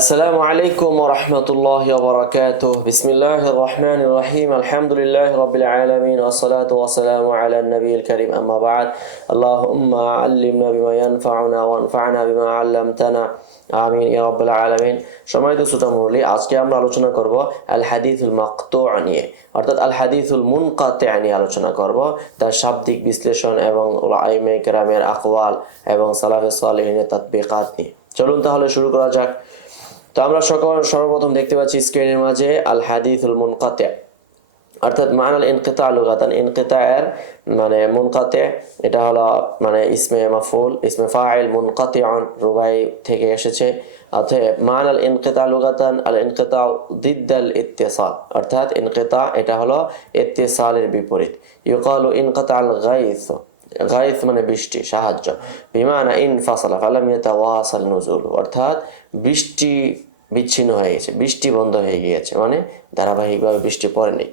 السلام عليكم ورحمة الله وبركاته. بسم الله الرحمن الرحيم. الحمد لله رب العالمين والصلاة والسلام على النبي الكريم. أما بعد، اللهم علمنا بما ينفعنا وانفعنا بما علمتنا আমিন ইয়া রাব্বাল আলামিন। সম্মানিত শ্রোতামণ্ডলী, আজকে আমরা আলোচনা করব আল হাদিসুল মাকতু নিয়ে, অর্থাৎ আল হাদিসুল মুনকাতি নিয়ে আলোচনা করব, তার শাব্দিক বিশ্লেষণ এবং উলামায়ে কেরামের আকওয়াল এবং সালাফে সালেহিনের তাতবিকাত নিয়ে। চলুন তাহলে শুরু করা যাক। তো আমরা সর্বপ্রথম দেখতে পাচ্ছি স্ক্রিনের মাঝে আল হাদিসুল মুনকাতি, অর্থাৎ মানাল ইনকিতা লুগাতান, ইনকিতায়ের মানে মুনকাতি, এটা হলো মানে ইসমে মাফউল, ইসমে ফাইল, মুনকাতিউন রুবাই থেকে এসেছে। অর্থাৎ মানাল ইনকিতা লুগাতান আল ইনকিতা দিদ্দাল ইত্তিসাল, অর্থাৎ ইনকিতা এটা হলো ইত্তিসালের বিপরীত। ইউকালু ইনকাতা আল গাইস, গাইস মানে বৃষ্টি, সাহায্য। বিমানা ইনফাসালা ফালাম ইয়াতাওয়াসাল নুজুল, অর্থাৎ বৃষ্টি বিচ্ছিন্ন হয়ে গেছে, বৃষ্টি বন্ধ হয়ে গিয়েছে, মানে ধারাবাহিকভাবে বৃষ্টি পড়েনি।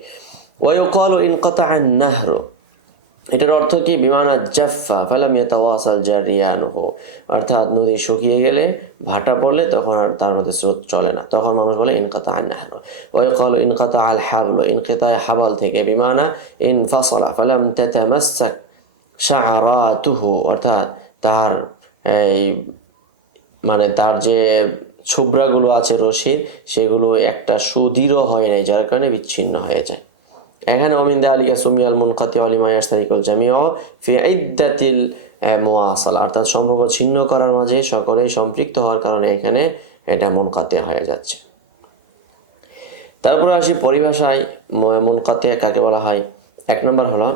ওয়ায়ুকালু ইনকাতাআ আন-নাহরু, এটার অর্থ কি? বিমানা জাফফা ফালাম ইয়াতাওয়াসাল জারিয়ানুহু, অর্থাৎ নদী শুকিয়ে গেলে, ভাটা পড়লে তখন আর তার মধ্যে স্রোত চলে না, তখন মানুষ বলে ইনকাতাআ আন-নাহরু। ওয়ায়ুকালু ইনকাতাআ আল হাবলু, ইনকিতা হাবল থেকে, বিমানা ইনফাসালা ফালাম তাতামাসসাক শাআরাতুহু, অর্থাৎ তার এই মানে তার যে ছোবরাগুলো আছে রশির, সেগুলো একটা সুদৃঢ় হয় নাই, যার কারণে বিচ্ছিন্ন হয়ে যায়। এখানে অমিন দালিকা সুমিয়াল মুনকাতি লিমা ইয়াশতারিকুল জামিউ ফি ইদ্দাতিল মুওয়াসালা, অর্থাৎ সম্পর্ক ছিন্ন করার মাঝে সকলেই সম্পৃক্ত হওয়ার কারণে এখানে এটা মুনকাতি হয়ে যাচ্ছে। তারপরে আসি পরিভাষায়, মুনকাতি কাকে বলা হয়। এক নম্বর হলো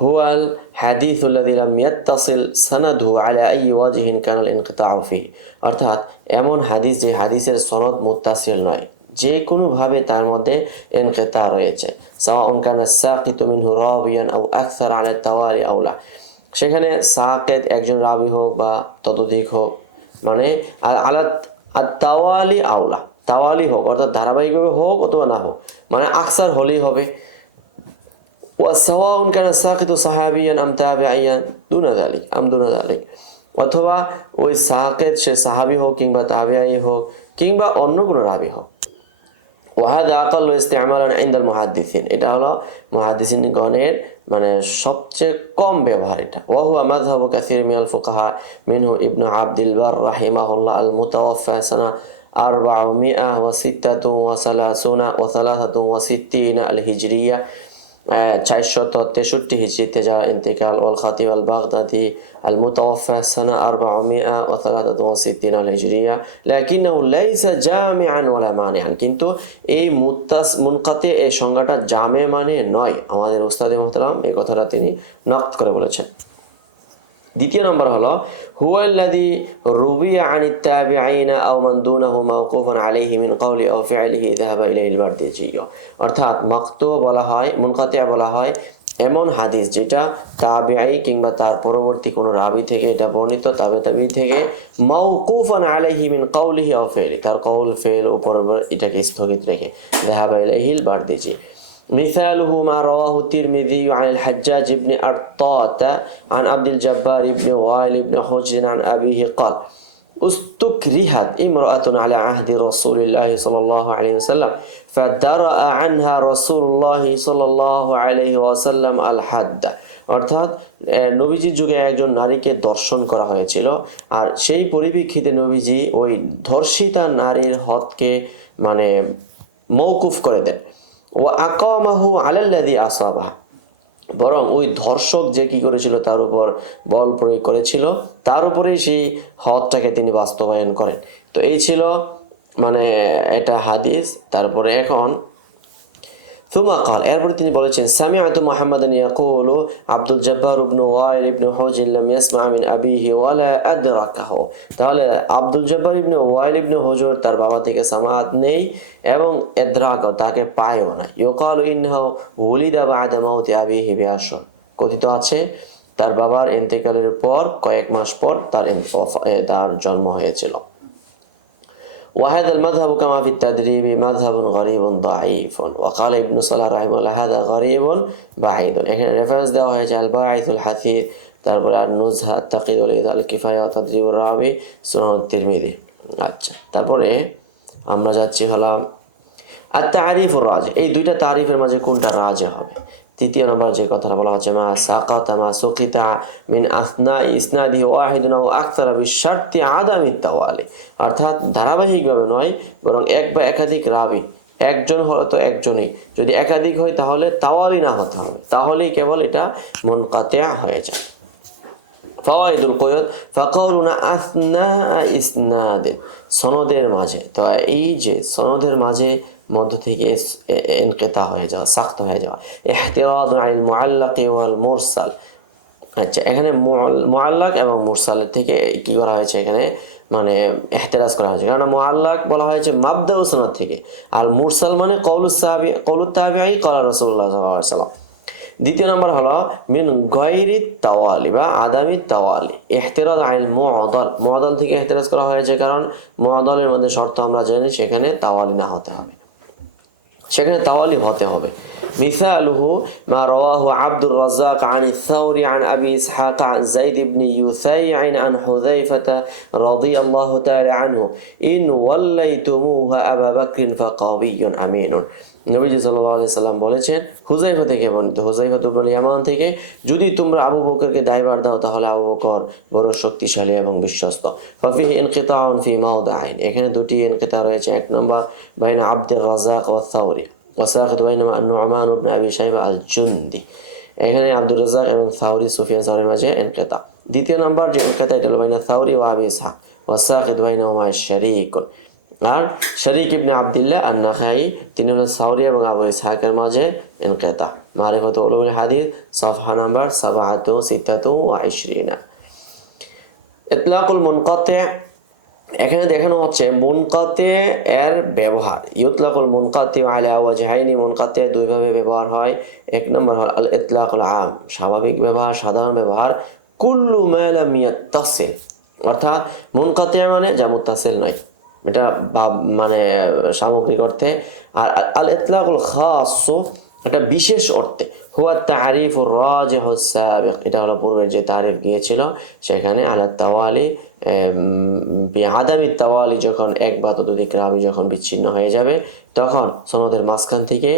হুয়াল হাদিসুল্লাযী লাম ইয়াত্তাসিল সানাদুহু আলা আইয়ি ওয়াজহিন কানাল ইনকিতাউ ফিহি, অর্থাৎ এমন হাদিস যে হাদিসের সনদ মুত্তাসিল নয়, যে কোনোভাবে তার মধ্যে ইনকিতা রয়েছে। সাওয়াউন কানা সাকিতু মিনহু রাবিয়ান আও আকসার আলা তাওয়ালি আওলা, সেখানে সাকিত একজন রাবি হোক বা ততোধিক হোক, মানে আলাত আত-তাওয়ালি আওলা, তাওয়ালি হোক অর্থাৎ ধারাবাহিকভাবে হোক অথবা না হোক, মানে আকসার হলেই হবে। ওয়াসাওয়াউন কানা সাকিতু সাহাবিয়ান আম তাবিঈয়ান দুনা যালিক আম দুনা যালিক, অথবা ওই সাকিত সে সাহাবী হোক কিংবা তাবিঈ হোক কিংবা অন্য কোনো রাবি হোক। ওয়াহাদা আকাল্লু ইস্তিমালান ইনদাল মুহাদ্দিসিন, এটা হলো মুহাদ্দিসিনগণের মানে সবচেয়ে কম ব্যবহার এটা। ওয়া হুয়া মাযহাবু কাসীর মিনাল ফুকাহা মিনহু ইবনু আবদিল বার রাহিমাহুল্লাহ আল মুতাওয়াফা সানা 436 ওয়া 63 আল হিজরিয়া, 463 হিজরিতে যারা ইন্তেকাল। ওয়াল খাতিব আল বাগদাদি আল মুতাওয়াফা সানা 463 আল হিজরিয়া লাকিন্নাহু লাইসা জামিআন ওয়ালা মানিআন, কিন্তু এই মুনকাতি এই সংজ্ঞাটা জামে মানে নয়। আমাদের উস্তাদ মুহতারাম এই কথাটা তিনি নকল করে বলেছেন। দ্বিতীয় নম্বর হলো হুয়াল্লাযী রুবিয়া আনিত তাবিঈনা আও মান দুনাহু মাওকুফান আলাইহি মিন কওলি আও ফি'লিহি যাহাবা ইলাইহিল বারদিজি, অর্থাৎ মাকতু বলা হয়, মুনকাতি বলা হয় এমন হাদিস যেটা তাবিঈ কিংবা তার পরবর্তী কোনো রাবি থেকে এটা বর্ণিত, তাবি থেকে, মাওকুফান আলাইহি মিন কওলিহি আও ফি'লি, তার কওল ফেল উপর এটাকে স্থগিত রেখে, যাহাবা ইলাইহিল বারদিজি। مثاله ما رواه الترمذي عن الحجاج بن أرطاة عن عبد الجبار بن وائل بن حجر عن أبيه قال استكرهت امرأة على عهد رسول الله صلى الله عليه وسلم فدرأ عنها رسول الله صلى الله عليه وسلم الحد, অর্থাৎ নবীজির যুগে একজন নারীকে দর্শন করা হয়েছিল, আর সেই পরিপ্রেক্ষিতে নবীজি ওই ধর্ষিতা নারীর হদকে মানে মওকুফ করে দেন। ও আকামাহু আলাল্লাযী আসাবা, বরং ওই ধর্ষক যে কি করেছিল তার উপর বল প্রয়োগ করেছিল, তার উপরেই সেই হদটাকে তিনি বাস্তবায়ন করেন। তো এই ছিল মানে এটা হাদিস। তারপরে এখন ثم قال, এরপর তিনি বলেছেন সামিআতু মুহাম্মাদান ইয়াকুলু আব্দুল জব্বার ইবনে ওয়াইল ইবনে হুজর লাম ইয়াসমা মিন আবিহি ওয়ালা আদরাকাহু, তাহলে আব্দুল জব্বার ইবনে ওয়াইল ইবনে হুজর তার বাবা থেকে সামাআত নেই এবং ইদরাক তাকে পায়ও না। ইউকালু ইন্নাহু ওলিদা বা'দা মাউতি আবিহি বিআশর, কথিত আছে তার বাবার ইন্তেকালের পর কয়েক মাস পর তার জন্ম হয়েছিল। وهذا المذهب كما في التدريب مذهب غريب ضعيف وقال ابن صلاح رحمه الله هذا غريب بعيد, এখানে রেফারেন্স দেওয়া হয়েছে আল বাঈসুল হাসির, তারপরে আর নুজহা তাকিদুল ইদাল কিফায়া তাদরিবুর রাবি সুনান তিরমিজি। আচ্ছা, তারপরে আমরা যাচ্ছি হলাম আত-তারিফুর রাজি, এই দুইটা তারিফের মাঝে কোনটা রাজি হবে। তৃতীয় নম্বর যে কথাটা বলা হচ্ছে মা সাকাতা মা সুকিতা মিন আসনা ইসনাদি ওয়াহিদুন আও আকসারা বিশারতি আদামি তাওয়ালি, অর্থাৎ ধারাবাহিকভাবে নয় বরং এক বা একাধিক রাবি, একজন হলো তো একজনই, যদি একাধিক হয় তাহলে তাওয়ালি না হতে হবে, তাহলেই কেবল এটা মুনকাতি হয়ে যায়। ফাওয়াইদুল কয়দ ফাকাউলুনা আসনা ইসনাদে, সনদের মাঝে, তো এই যে সনদের মাঝে মধ্য থেকে ইনকিতা হয়ে যাওয়া, সাখত হয়ে যাওয়া, ইহতিরাদ আনিল মুআল্লাক ওয়াল মুরসাল। আচ্ছা, এখানে মুআল্লাক এবং মুরসালের থেকে কি করা হয়েছে, এখানে মানে এহতেরাজ করা হয়েছে, কারণ মুআল্লাক বলা হয়েছে মাবদাউ সনদ থেকে, আর মুরসাল মানে কওলুত তাবিঈ ক্বালা রাসূলুল্লাহ সাল্লাল্লাহু আলাইহি ওয়াসাল্লাম। দ্বিতীয় নম্বর হলো মিন গায়রি তাওয়ালি বা আদামি তাওয়ালি, ইহতিরাজ আনিল মুআদাল, মুআদাল থেকে ইহতিরাজ করা হয়েছে কারণ মুআদালের মধ্যে শর্ত আমরা জানি সেখানে তাওয়ালি না হতে হবে, সেখানে তাওয়ালি হতে হবে। মিসালুহু মা রাওয়াহু আব্দুর রাজ্জাক আন আস-সাউরি আন আবি ইসহাক আন যায়েদ ইবনে ইউসাই'আন আন হুযায়ফা রাদিয়াল্লাহু তাআলা আনহু ইন ওয়াল্লাইতুমুহা আবা বকর ফাকাবিয়্যুন আমিনুন। নবীজি সাল্লাল্লাহু আলাইহি সাল্লাম বলেছেন, হুযায়ফা থেকে বর্ণিত, হুযায়ফা ইবনে ইয়ামান থেকে, যদি তোমরা আবু বকরকে দায়ভার দাও তাহলে আবু বকর বড় শক্তিশালী এবং বিশ্বস্ত। ফাফিহি ইনকিতাউন ফি মাওদি'আইন, এখানে দুটি ইনকিতা রয়েছে, এক নম্বর বাইনা আব্দুর রাজ্জাক ওয়া সাউরি ওয়াসাকিত বাইনামা নু'মান ইবনে আবি শাইবা আল জুন্দি, এখানে আব্দুর রাজ্জাক এবং সাউরি সুফিয়ান সাউরির মাঝে ইনকিতা। দ্বিতীয় নম্বর যে ইনকিতা এটা হলো বাইনা সাউরি ওয়া আবি ইসহাক ওয়াসাকিত বাইনাহুমা শারীকুন, আর শরীক ইবনে আব্দুল্লাহ আন-নাখাই, তিনি হলেন সাউরি এবং আবু ইসহাকের মাঝে ইনকিতা। মারিফাতুল উলুমুল হাদিস সাফহা নাম্বার 726। ইতলাকুল মুনকাতি, এখানে দেখানো হচ্ছে মুনকাতি এর ব্যবহার। ইউতলাকুল মুনকাতি আলা ওয়াজহাইনি, মুনকাতি দুইভাবে ব্যবহার হয়। এক নম্বর হল আল ইতলাকুল আম, স্বাভাবিক ব্যবহার, সাধারণ ব্যবহার। কুল্লু মা লাম ইয়াত্তাসিল, অর্থাৎ মুনকাতি মানে যা মুত্তাসিল নয়, এটা মানে সামগ্রিক অর্থে। আর আল ইতলাকুল খাস, এটা বিশেষ অর্থে। হুয়া তারিফুর রাজিহুস সাবিক, এটা হলো পূর্বের যে তারিফ গিয়েছিল সেখানে আলা তাওয়ালি বিআদামি তাওয়ালি, যখন এক বা ততোধিক রাবি যখন বিচ্ছিন্ন হয়ে যাবে, তখন সনদের মাঝখান থেকে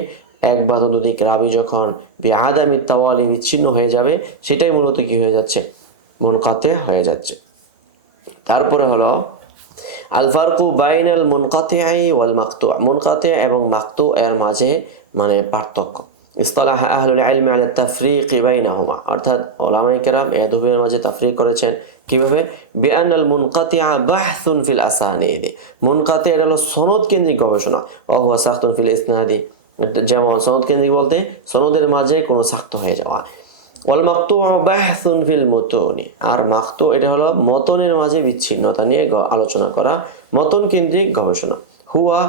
এক বা ততোধিক রাবি যখন বিআদামি তাওয়ালি বিচ্ছিন্ন হয়ে যাবে, সেটাই মূলত কি হয়ে যাচ্ছে, মুনকাতি হয়ে যাচ্ছে। তারপরে হলো আল ফারকু বাইনাল মুনকাতি'i ওয়াল মাকতু', মুনকাতি' এবং মাকতু' এর মাঝে মানে পার্থক্য। ইসতালাহ আহলুল ইলমি আলা তাফরিক বাইনাহুমা, অর্থাৎ উলামায়ে কেরাম এই দুইয়ের মাঝে তাফরিক করেছেন কিভাবে, বিআনাল মুনকাতি'a বাহসুন ফিল আসানিদ, মুনকাতি' এটা হলো সনদ কেন্দ্রিক গবেষণা, ওয়া হুয়া সাখতুন ফিল ইসনাদি, যেমন সনদ কেন্দ্রিক বলতে সনদের মাঝে কোনো সাখত হয়ে যাওয়া। ওয়াল মাকতু' বাহসুন ফিল মুতুনি, আর মাকতু' এটা হলো মতনের মাঝে বিচ্ছিন্নতা নিয়ে আলোচনা করা, মতন কেন্দ্রিক গবেষণা। হুয়া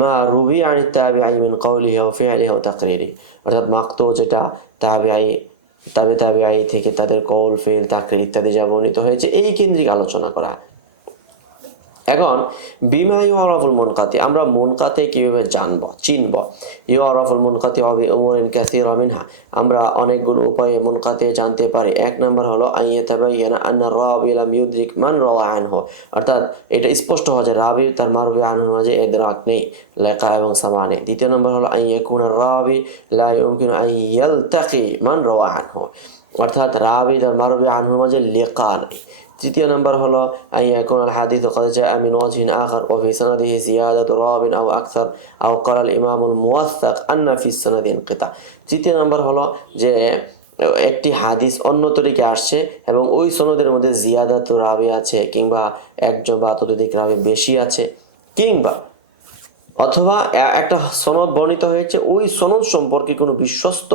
মা রুবি আন তাবিঈ মিন কওলিহি ওয়া ফি'লিহি ওয়া তাকরিরি, অর্থাৎ মাকতু' যেটা তাবিঈ থেকে তাদের কওল, ফিল, তাকরির ইত্যাদি যা বর্ণিত হয়েছে, এই কেন্দ্রিক আলোচনা করা। এখন বিমা ইউরাফুল মুনকাতি, আমরা মুনকাতি কিভাবে জানব, চিনব। ইউরাফুল মুনকাতি বি উমুরিন কাসীরা মিনহা, আমরা অনেকগুলো উপায়ে মুনকাতি জানতে পারি। এক নম্বর হলো আইয়াতাবায়ানা আন্না রাবি লাম ইউদরিক মান রাওয়া আনহু, অর্থাৎ এটা স্পষ্ট হয় যে রাবি তার মারবি আনহুর মাঝে ইদরাক নেই, লেখা এবং সামা নেই। দ্বিতীয় নম্বর হলো আইয়াকুনা রাবি লা ইউমকিনু আন ইয়ালতাকি মান রাওয়া আনহু, অর্থাৎ রাবি তার মারবি আনহুর মাঝে লেখা নেই। তৃতীয় নম্বর হলো আইয়াকুন আল হাদিস ক্বাদ জাআ মিন ওয়াজহিন আখার ওয়া ফি সানাদিহি জিয়াদাতু রাবিন আও আকসার আও ক্বালা আল ইমাম আল মুওয়াত্থাক আন্না ফি সানাদি ইনকিতা। তৃতীয় নম্বর হলো যে একটি হাদিস অন্য তরিকে আসছে এবং ওই সনদের মধ্যে জিয়াদাতু রাবি আছে, কিংবা একজন বা ততোধিক রাবি বেশি আছে, কিংবা অথবা একটা সনদ বর্ণিত হয়েছে, ওই সনদ সম্পর্কে কোনো বিশ্বস্ত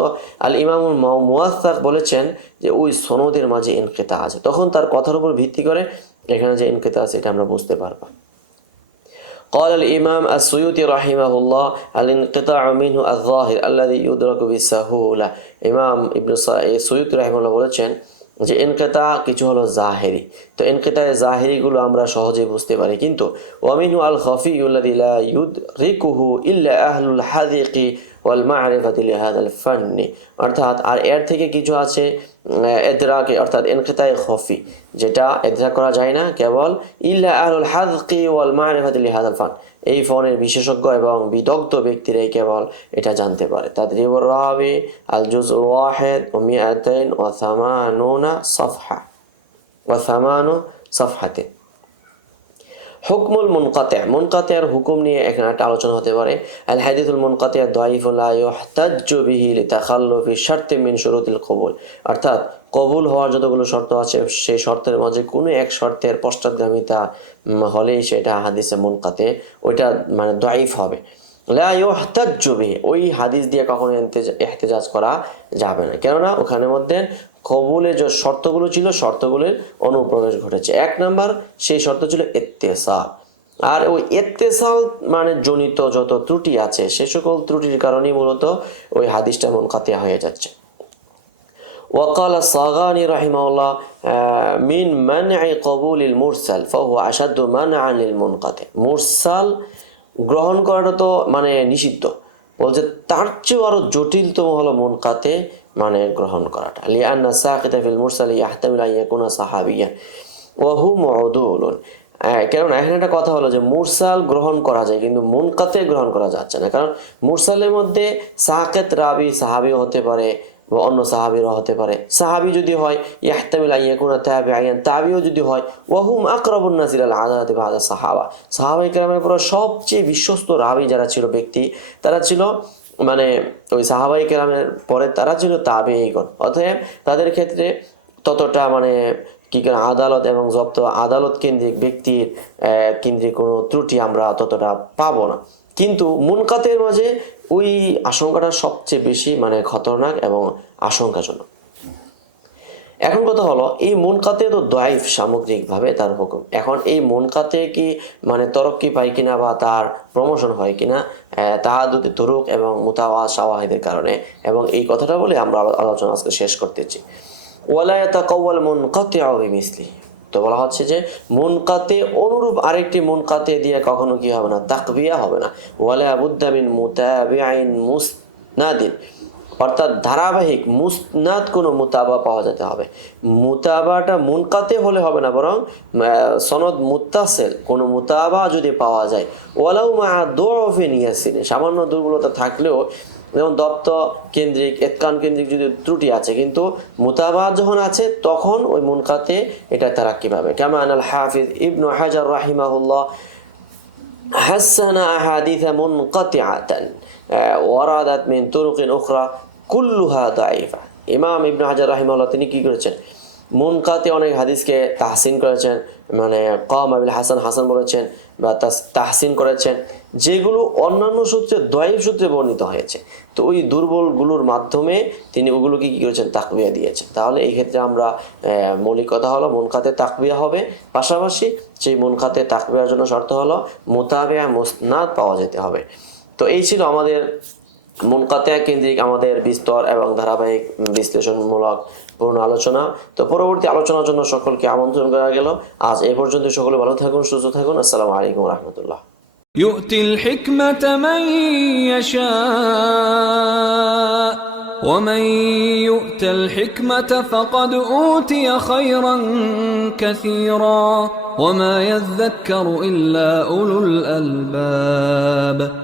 আল ইমামুল মুওয়াত্থাক বলেছেন যে ওই সনদের মাঝে ইনকিতা আছে, তখন তার কথার উপর ভিত্তি করে এখানে যে ইনকিতা আছে এটা আমরা বুঝতে পারবো। قال الإمام السيوطي رحمه الله الانقطاع منه الظاهر الذي يدرك بسهولة, ইমাম ইবনে সুয়ুতি রাহিমাহুল্লাহ বলেছেন যে ইনকিতা কিছু হলো জাহেরি, তো ইনকিতায়ে জাহেরিগুলো আমরা সহজে বুঝতে পারি, কিন্তু ওয়ামিনহু আল খাফিয়্যু আল্লাযী লা ইউদরিকুহু ইল্লা আহলুল হাদিকি ওয়াল মা'রিফাতি লিহাদাল ফান্নি, অর্থাৎ আর এর থেকে কিছু আছে ইদরাকে, অর্থাৎ ইনকিতাই খফি, যেটা ইদরাক করা যায় না কেবল ইল্লা আহলুল হাযকি ওয়াল মা'রিফাতি লিহাদাল ফান, এই ফনের বিশেষজ্ঞ এবং বিদগ্ধ ব্যক্তিরাই কেবল এটা জানতে পারে। তাদরিবুর রাবি আল জুজউল ওয়াহিদ ওয়া 288 সাফহা ওয়া 8 সাফহাতে। হুকমুল মুনকাতি', মুনকাতি'র হুকুম নিয়ে এখানে একটা আলোচনা হতে পারে। আল হাদিসুল মুনকাতি' দাঈফুন লা ইহতাজ্জু বিহি লিতাখাল্লুফি শারতিন মিন শুরুতিল কবুল, অর্থাৎ কবুল হওয়ার যতগুলো শর্ত আছে সেই শর্তের মাঝে কোনো এক শর্তের পশ্চাৎগামিতা হলেই সেটা হাদিসে মুনকাতি', ওইটা মানে দাঈফ হবে। লা ইহতাজ্জু বিহি, ওই হাদিস দিয়ে কখনো ইহতিজাজ করা যাবে না, কেননা ওখানের মধ্যে কবুলের যে শর্তগুলো ছিল শর্তগুলোর অনুপ্রবেশ ঘটেছে। এক নাম্বার সেই শর্ত ছিল ইত্তেসাল, আর ওই ইত্তেসাল মানে জনিত যত ত্রুটি আছে সে সকল ত্রুটির কারণেই মূলত ওই হাদিসটা মুনকাতি' হয়ে যাচ্ছে। وقال الصاغاني رحمه الله من منع قبول المرسل فهو أشد منعا للمنقطع, মুরসাল গ্রহণ করাটা তো মানে নিষিদ্ধ, বলছে তার চেয়ে আরো জটিলতম হলো মুনকাতি' মানে গ্রহণ করাটা। লিআন্না সাকিতা ফিল মুরসালি ইয়াহতামিল আন ইয়াকুনা সাহাবিয়্যান ওয়া হুম উদুলুন, কেননা এখানে একটা কথা হলো যে মুরসাল গ্রহণ করা যায় কিন্তু মুনকাতি' গ্রহণ করা যাচ্ছে না, কারণ মুরসালের মধ্যে সাকিত রাবি সাহাবিও হতে পারে বা অন্য সাহাবিরা হতে পারে। সাহাবি যদি হয় ইয়াহতামিল আন ইয়াকুনা তাবিঈয়ান, তাবিও যদি হয় ওয়া হুম আকরাবুন নাস ইলাল আদালাতি বা'দা সাহাবা, সাহাবায়ে কেরামের পর সবচেয়ে বিশ্বস্ত রাবি যারা ছিল ব্যক্তি তারা ছিল মানে ওই সাহাবায়ে কেরামের পরে তারা ছিল তাবিঈগণ, অতএব তাদের ক্ষেত্রে ততটা মানে কি করে আদালত এবং জব্ত আদালত কেন্দ্রিক ব্যক্তির কেন্দ্রিক কোনো ত্রুটি আমরা ততটা পাবো না। কিন্তু মুনকাতি'র মাঝে ওই আশঙ্কাটা সবচেয়ে বেশি মানে খতরনাক এবং আশঙ্কাজনক। এখন কথা হলো এই মুনকাতি' তো দাঈফ সামগ্রিকভাবে তার হুকুম, এখন এই মুনকাতি' কি মানে তরক্কি পায় কিনা বা তার প্রমোশন হয় কিনা তাআদ্দুদ তুরুক এবং মুতাওয়া শাওয়াহিদের কারণে, এবং এই কথাটা বলে আমরা আলোচনা আজকে শেষ করতেছি। ওয়ালা ইয়াতাকাওয়াল মুনকাতি'উ বিমিসলি, তো বলা হচ্ছে যে মুনকাতি' অনুরূপ আরেকটি মুনকাতি' দিয়ে কখনো কি হবে না, তাকবিয়া হবে না। ওয়ালা বুদ্দা মিন মুতাবি'ইন মুসনাদিন, অর্থাৎ ধারাবাহিক মুসনাদ কোনো মুতাবা পাওয়া যেতে হবে। মুতাবাটা মুনকাতি' হলে হবে না, বরং সনদ মুত্তাসিল কোনো মুতাবা যদি পাওয়া যায়, ওয়ালাউ মা দু'ফিন ইয়াসির, সামান্য দুর্বলতা থাকলেও, যেমন দপ্ত কেন্দ্রিক ইতকান কেন্দ্রিক যদি ত্রুটি আছে কিন্তু মুতাবা যখন আছে তখন ওই মুনকাতি' এটা তারাক্কি পাবে। কামা আনাল হাফিজ ইবনু হাজার রাহিমাহুল্লাহ হাসানা আহাদিথ মুনকাতিআতান ওয়ারাদাত মিন তুরুকিন উখরা কুল্লুহা দাঈফা, ইমাম ইবনু হাজার রাহিমাহুল্লাহ তিনি কি করেছেন, মুনকাতি' অনেক হাদিসকে তাহসিন করেছেন, মানে কম আবিল হাসান হাসান বলেছেন বা তাহসিন করেছেন, যেগুলো অন্যান্য সূত্রে দাঈফ সূত্রে বর্ণিত হয়েছে। তো ওই দুর্বলগুলোর মাধ্যমে তিনি ওগুলোকে কি করেছেন, তাকবিয়া দিয়েছেন। তাহলে এই ক্ষেত্রে আমরা মৌলিক কথা হলো মুনকাতি' তাকবিয়া হবে, পাশাপাশি সেই মুনকাতি' তাকবিয়ার জন্য শর্ত হলো মুতাবিআ মুসনাদ পাওয়া যেতে হবে। তো এই ছিল আমাদের মুনকাতি' কেন্দ্রিক আমাদের বিস্তর এবং ধারাবাহিক বিশ্লেষণমূলক পূর্ণ আলোচনা। তো পরবর্তী আলোচনার জন্য সকলকে আমন্ত্রণ করা গেল। আজ এই পর্যন্ত, সকলে ভালো থাকুন, সুস্থ থাকুন। আসসালামু আলাইকুম ওয়া রাহমাতুল্লাহ। يؤتي الحكمة من يشاء ومن يؤت الحكمة فقد أوتي خيرا كثيرا وما يذكر إلا أولو الألباب.